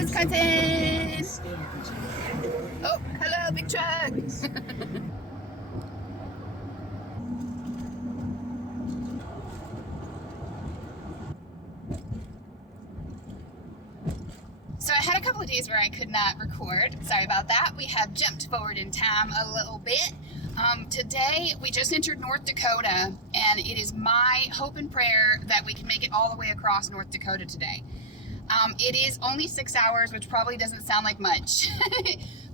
Wisconsin! Oh, hello, big truck! So I had a couple of days where I could not record. Sorry about that. We have jumped forward in time a little bit. Today, we just entered North Dakota, and it is my hope and prayer that we can make it all the way across North Dakota today. It is only 6 hours, which probably doesn't sound like much.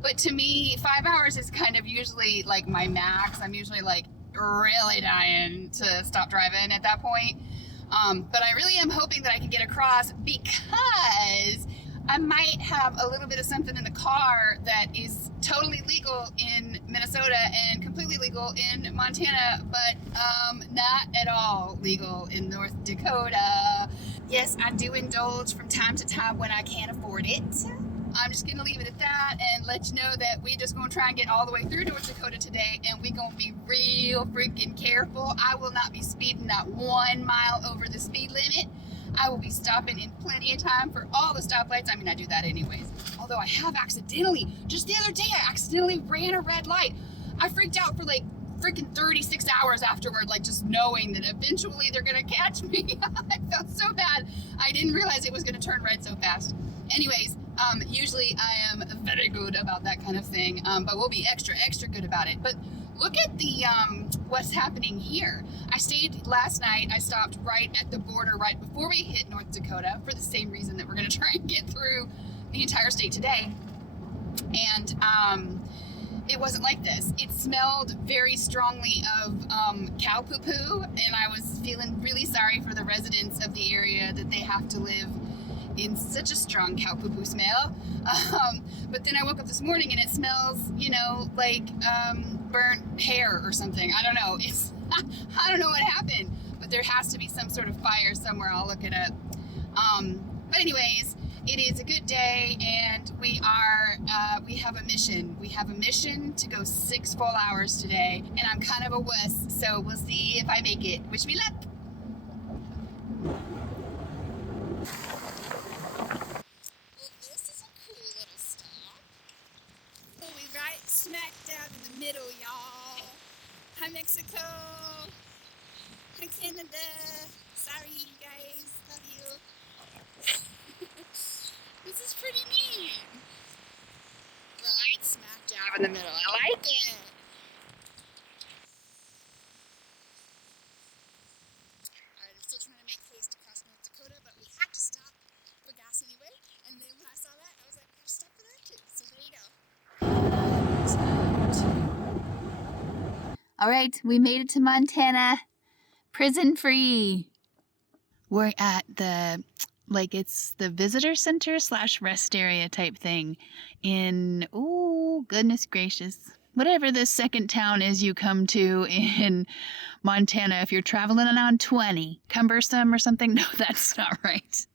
But to me, 5 hours is kind of usually like my max. I'm usually like really dying to stop driving at that point. But I really am hoping that I can get across because I might have a little bit of something in the car that is totally legal in Minnesota and completely legal in Montana, but not at all legal in North Dakota. Yes, I do indulge from time to time when I can't afford it. I'm just gonna leave it at that and let you know that we just gonna try and get all the way through North Dakota today, and we gonna be real freaking careful. I will not be speeding not 1 mile over the speed limit. I will be stopping in plenty of time for all the stoplights. I mean, I do that anyways. Although I have accidentally, just the other day, I accidentally ran a red light. I freaked out for like freaking 36 hours afterward, like just knowing that eventually they're gonna catch me. I felt so bad. I didn't realize it was gonna turn red so fast. Anyways, usually I am very good about that kind of thing, but we'll be extra good about it. But look at the what's happening here. I stayed last night. I stopped right at the border right before we hit North Dakota for the same reason that we're going to try and get through the entire state today. And it wasn't like this. It smelled very strongly of cow poo-poo, and I was feeling really sorry for the residents of the area that they have to live in such a strong cow poo-poo smell. But then I woke up this morning and it smells, you know, like burnt hair or something. I don't know. I don't know what happened, but there has to be some sort of fire somewhere. I'll look it up. But anyways, it is a good day, and we have a mission. We have a mission to go 6 full hours today, and I'm kind of a wuss, so we'll see if I make it. Wish me luck. Smack dab in the middle, y'all. Hi, Mexico. Hi, Canada. Sorry, you guys. Love you. This is pretty neat. Right smack dab in the middle. I like it. Alright, I'm still trying to make haste across North Dakota, but we had to stop for gas anyway. And then when I saw that, I was like, I'll stop for that too. So there you go. All right, we made it to Montana, prison free. We're at the, like, it's the visitor center / rest area type thing in, oh, goodness gracious, whatever the second town is you come to in Montana if you're traveling on 20. Cumbersome or something? No, that's not right.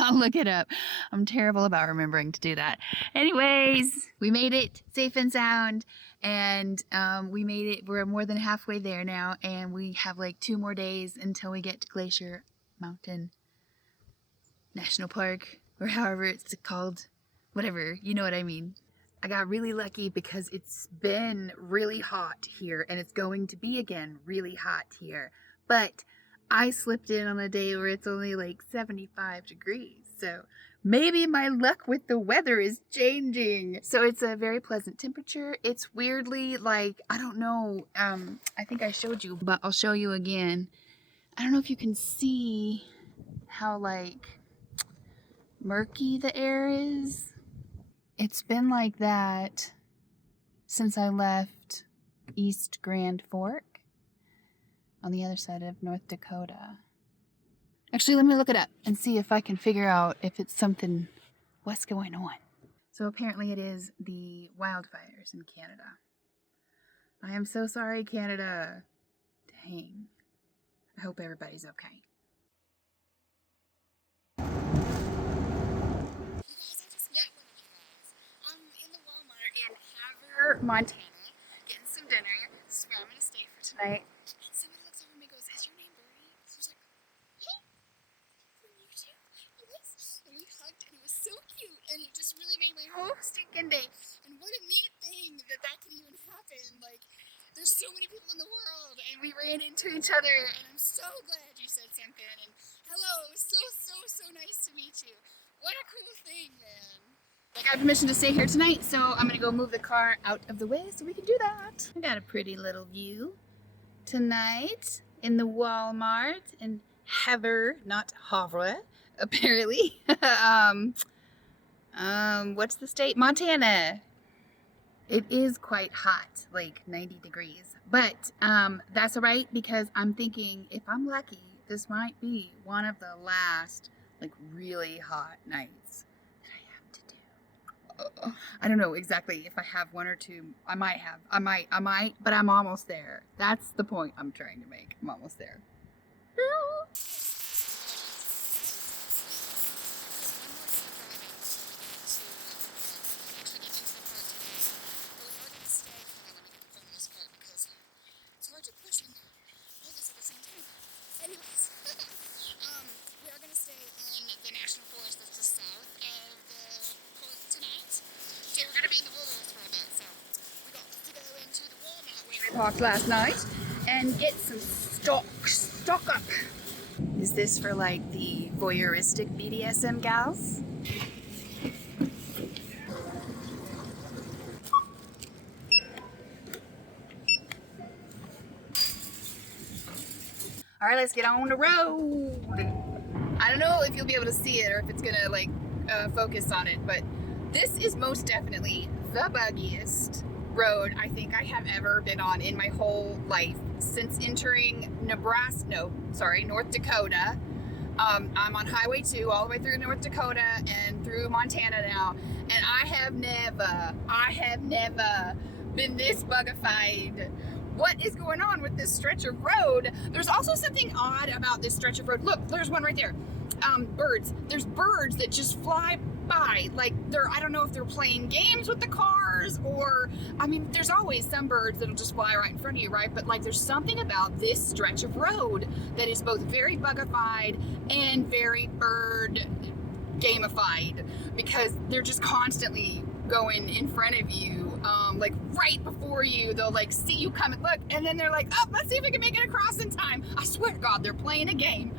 I'll look it up. I'm terrible about remembering to do that. Anyways, we made it safe and sound, and we made it. We're more than halfway there now, and we have like 2 more days until we get to Glacier Mountain National Park, or however it's called. Whatever, you know what I mean. I got really lucky because it's been really hot here, and it's going to be again really hot here. But I slipped in on a day where it's only like 75 degrees. So maybe my luck with the weather is changing. So it's a very pleasant temperature. It's weirdly like, I don't know, I think I showed you, but I'll show you again. I don't know if you can see how like murky the air is. It's been like that since I left East Grand Fork on the other side of North Dakota. Actually, let me look it up and see if I can figure out if it's something, what's going on. So apparently it is the wildfires in Canada. I am so sorry, Canada. Dang. I hope everybody's okay. Montana, getting some dinner. This is where I'm going to stay for tonight. And somebody looks over at me and goes, "Is your name Birdie?" I was like, "Hey, from you too?" Yes. And we hugged, and it was so cute. freaking day. And what a neat thing that that could even happen. Like, there's so many people in the world, and we ran into each other, and I'm so glad you said something. And hello, it was so nice to meet you. What a cool thing, man. I got permission to stay here tonight, so I'm gonna go move the car out of the way so we can do that. I got a pretty little view tonight in the Walmart in Havre, not Havre, apparently. What's the state? Montana. It is quite hot, like 90 degrees, but that's all right because I'm thinking if I'm lucky, this might be one of the last like really hot nights that I have to do. I don't know exactly if I have one or two. I might, but I'm almost there. That's the point I'm trying to make. I'm almost there. Parked last night and get some stock up. Is this for like the voyeuristic BDSM gals? All right, let's get on the road. I don't know if you'll be able to see it or if it's gonna like focus on it, but this is most definitely the buggiest road I think I have ever been on in my whole life since entering North Dakota. I'm on Highway 2 all the way through North Dakota and through Montana now, and I have never been this bugified. What is going on with this stretch of road? There's also something odd about this stretch of road. Look, there's one right there. Birds. There's birds that just fly by. Like I don't know if they're playing games with the cars or, I mean, there's always some birds that'll just fly right in front of you, right? But like there's something about this stretch of road that is both very bugified and very bird gamified because they're just constantly going in front of you, like right before you. They'll like see you coming, look, and then they're like, oh, let's see if we can make it across in time. I swear to God, they're playing a game.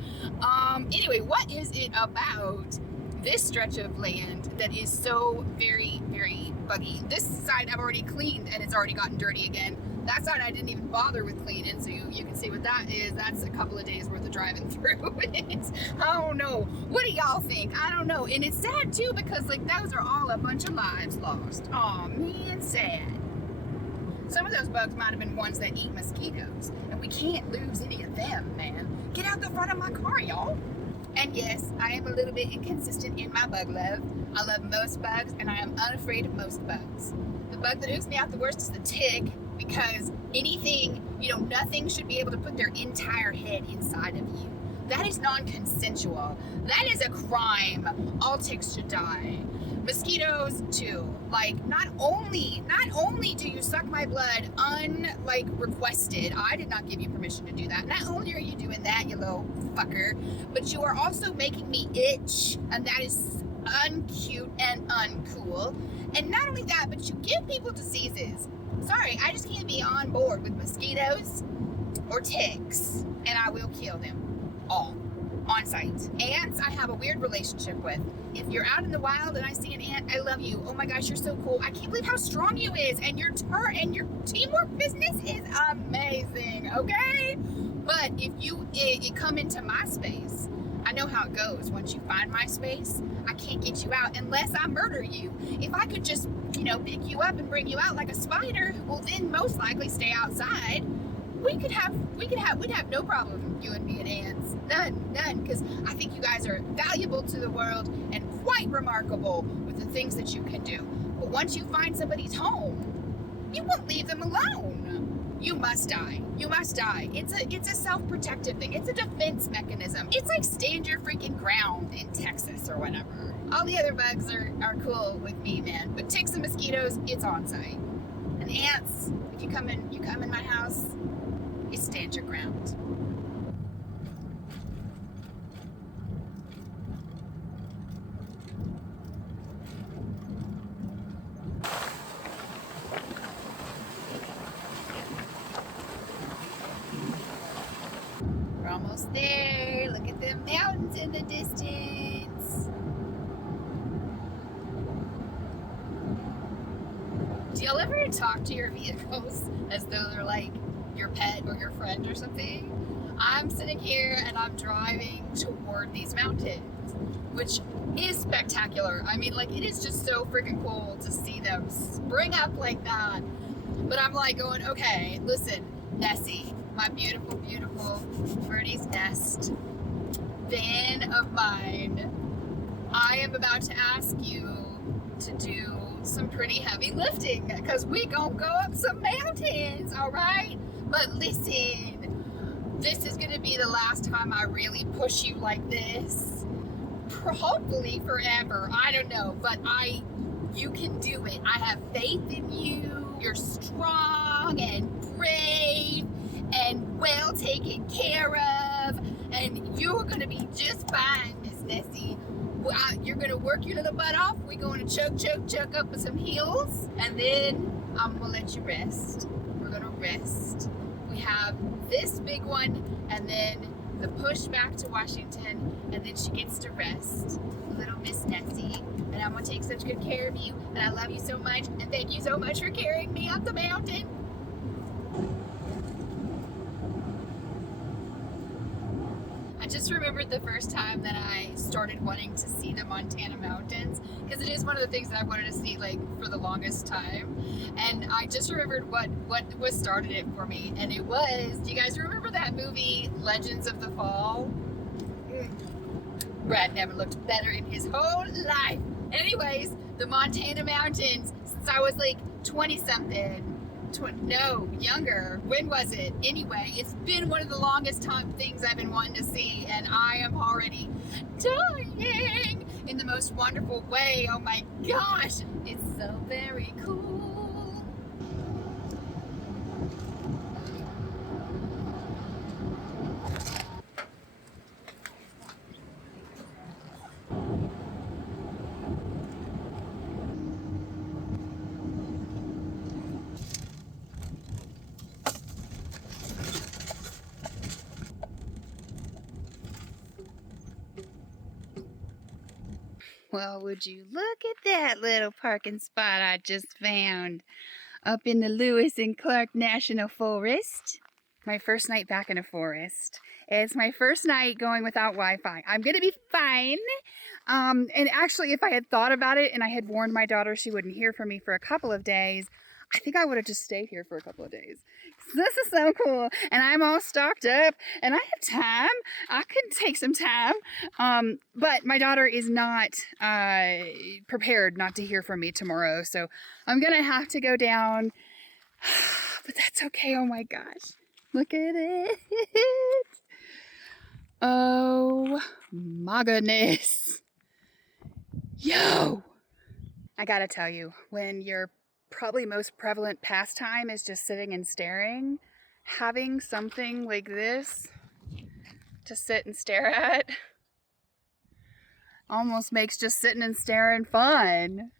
Anyway, what is it about this stretch of land that is so very, very buggy? This side I've already cleaned and it's already gotten dirty again. That side I didn't even bother with cleaning, so you can see what that is. That's a couple of days worth of driving through it. I don't know. What do y'all think? I don't know. And it's sad too because like those are all a bunch of lives lost. Aw, man, sad. Some of those bugs might have been ones that eat mosquitoes, and we can't lose any of them, man. Get out the front of my car, y'all. And yes, I am a little bit inconsistent in my bug love. I love most bugs, and I am unafraid of most bugs. The bug that oops me out the worst is the tick, because nothing should be able to put their entire head inside of you. That is non-consensual. That is a crime. All ticks should die. Mosquitoes too. Like not only do you suck my blood requested, I did not give you permission to do that. Not only are you doing that, you little fucker, but you are also making me itch, and that is uncute and uncool. And not only that, but you give people diseases. Sorry, I just can't be on board with mosquitoes or ticks, and I will kill them all on sight. Ants, I have a weird relationship with. If you're out in the wild and I see an ant, I love you. Oh my gosh, you're so cool. I can't believe how strong you is, and your teamwork business is amazing, okay? But if you come into my space, I know how it goes. Once you find my space, I can't get you out unless I murder you. If I could just, pick you up and bring you out like a spider, well then most likely stay outside. We'd have no problem, you and me and ants. None, because I think you guys are valuable to the world and quite remarkable with the things that you can do. But once you find somebody's home, you won't leave them alone. You must die. You must die. It's a self-protective thing. It's a defense mechanism. It's like stand your freaking ground in Texas or whatever. All the other bugs are cool with me, man. But ticks and mosquitoes, it's on site. And ants, if you come in my house, you stand your ground. Do y'all ever talk to your vehicles as though they're like your pet or your friend or something? I'm sitting here and I'm driving toward these mountains, which is spectacular. I mean, like, it is just so freaking cool to see them spring up like that. But I'm like going, okay, listen, Nessie, my beautiful, beautiful birdie's nest, van of mine, I am about to ask you to do some pretty heavy lifting because we gonna go up some mountains, all right? But listen, this is gonna be the last time I really push you like this. Hopefully forever, I don't know, but you can do it. I have faith in you. You're strong and brave and well taken care of, and you're gonna be just fine, Miss Nessie. You're gonna work your little butt off. We're going to choke up some hills, and then I'm gonna let you rest. We're gonna rest. We have this big one, and then the push back to Washington, and then she gets to rest. Little Miss Nessie. And I'm gonna take such good care of you, and I love you so much, and thank you so much for carrying me up the mountain. I just remembered the first time that I started wanting to see the Montana mountains, because it is one of the things that I wanted to see like for the longest time. And I just remembered what started it for me, and it was, do you guys remember that movie Legends of the Fall? Brad never looked better in his whole life. Anyways, the Montana mountains, since I was like 20 something, no, younger. When was it? Anyway, it's been one of the longest time things I've been wanting to see, and I am already dying in the most wonderful way. Oh my gosh, it's so very cool. Well, would you look at that little parking spot I just found up in the Lewis and Clark National Forest. My first night back in a forest. It's my first night going without Wi-Fi. I'm gonna be fine. And actually, if I had thought about it and I had warned my daughter she wouldn't hear from me for a couple of days, I think I would have just stayed here for a couple of days. This is so cool, and I'm all stocked up, and I have time. I can take some time, but my daughter is not prepared not to hear from me tomorrow, so I'm gonna have to go down, but that's okay. Oh my gosh, look at it. Oh my goodness. Yo! I gotta tell you, when your probably most prevalent pastime is just sitting and staring, having something like this to sit and stare at almost makes just sitting and staring fun.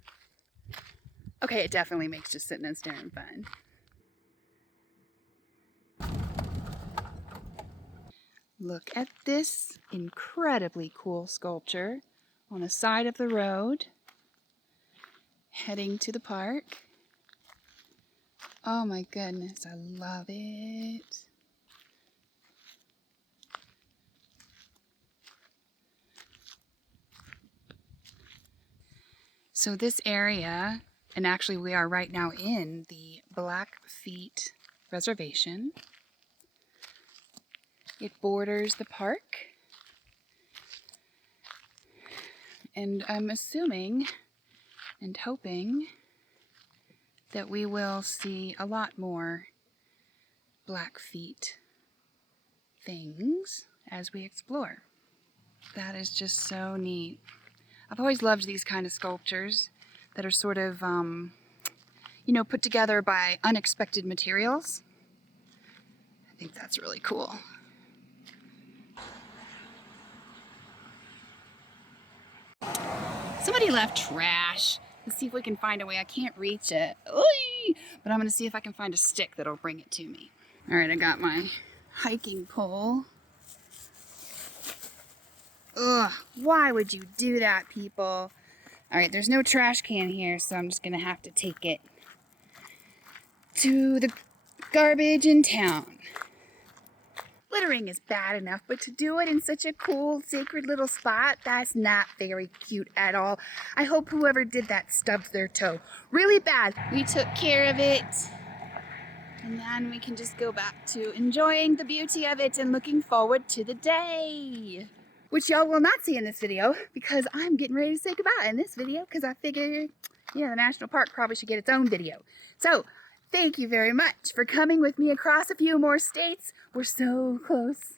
Okay, it definitely makes just sitting and staring fun. Look at this incredibly cool sculpture on the side of the road, heading to the park. Oh my goodness, I love it. So this area, and actually we are right now in the Blackfeet Reservation. It borders the park. And I'm assuming and hoping that we will see a lot more Blackfeet things as we explore. That is just so neat. I've always loved these kind of sculptures that are sort of, put together by unexpected materials. I think that's really cool. Somebody left trash. Let's see if we can find a way. I can't reach it. Oy! But I'm going to see if I can find a stick that'll bring it to me. All right, I got my hiking pole. Ugh, why would you do that, people? All right, there's no trash can here, so I'm just going to have to take it. to the garbage in town. Littering is bad enough, but to do it in such a cool, sacred little spot, that's not very cute at all. I hope whoever did that stubbed their toe really bad. We took care of it, and then we can just go back to enjoying the beauty of it and looking forward to the day. Which y'all will not see in this video because I'm getting ready to say goodbye in this video because I figure, the national park probably should get its own video. So, thank you very much for coming with me across a few more states. We're so close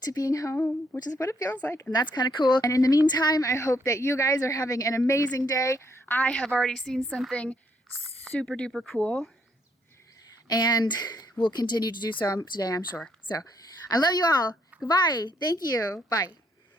to being home, which is what it feels like, and that's kind of cool. And in the meantime, I hope that you guys are having an amazing day. I have already seen something super duper cool, and we'll continue to do so today, I'm sure. So, I love you all. Goodbye. Thank you. Bye.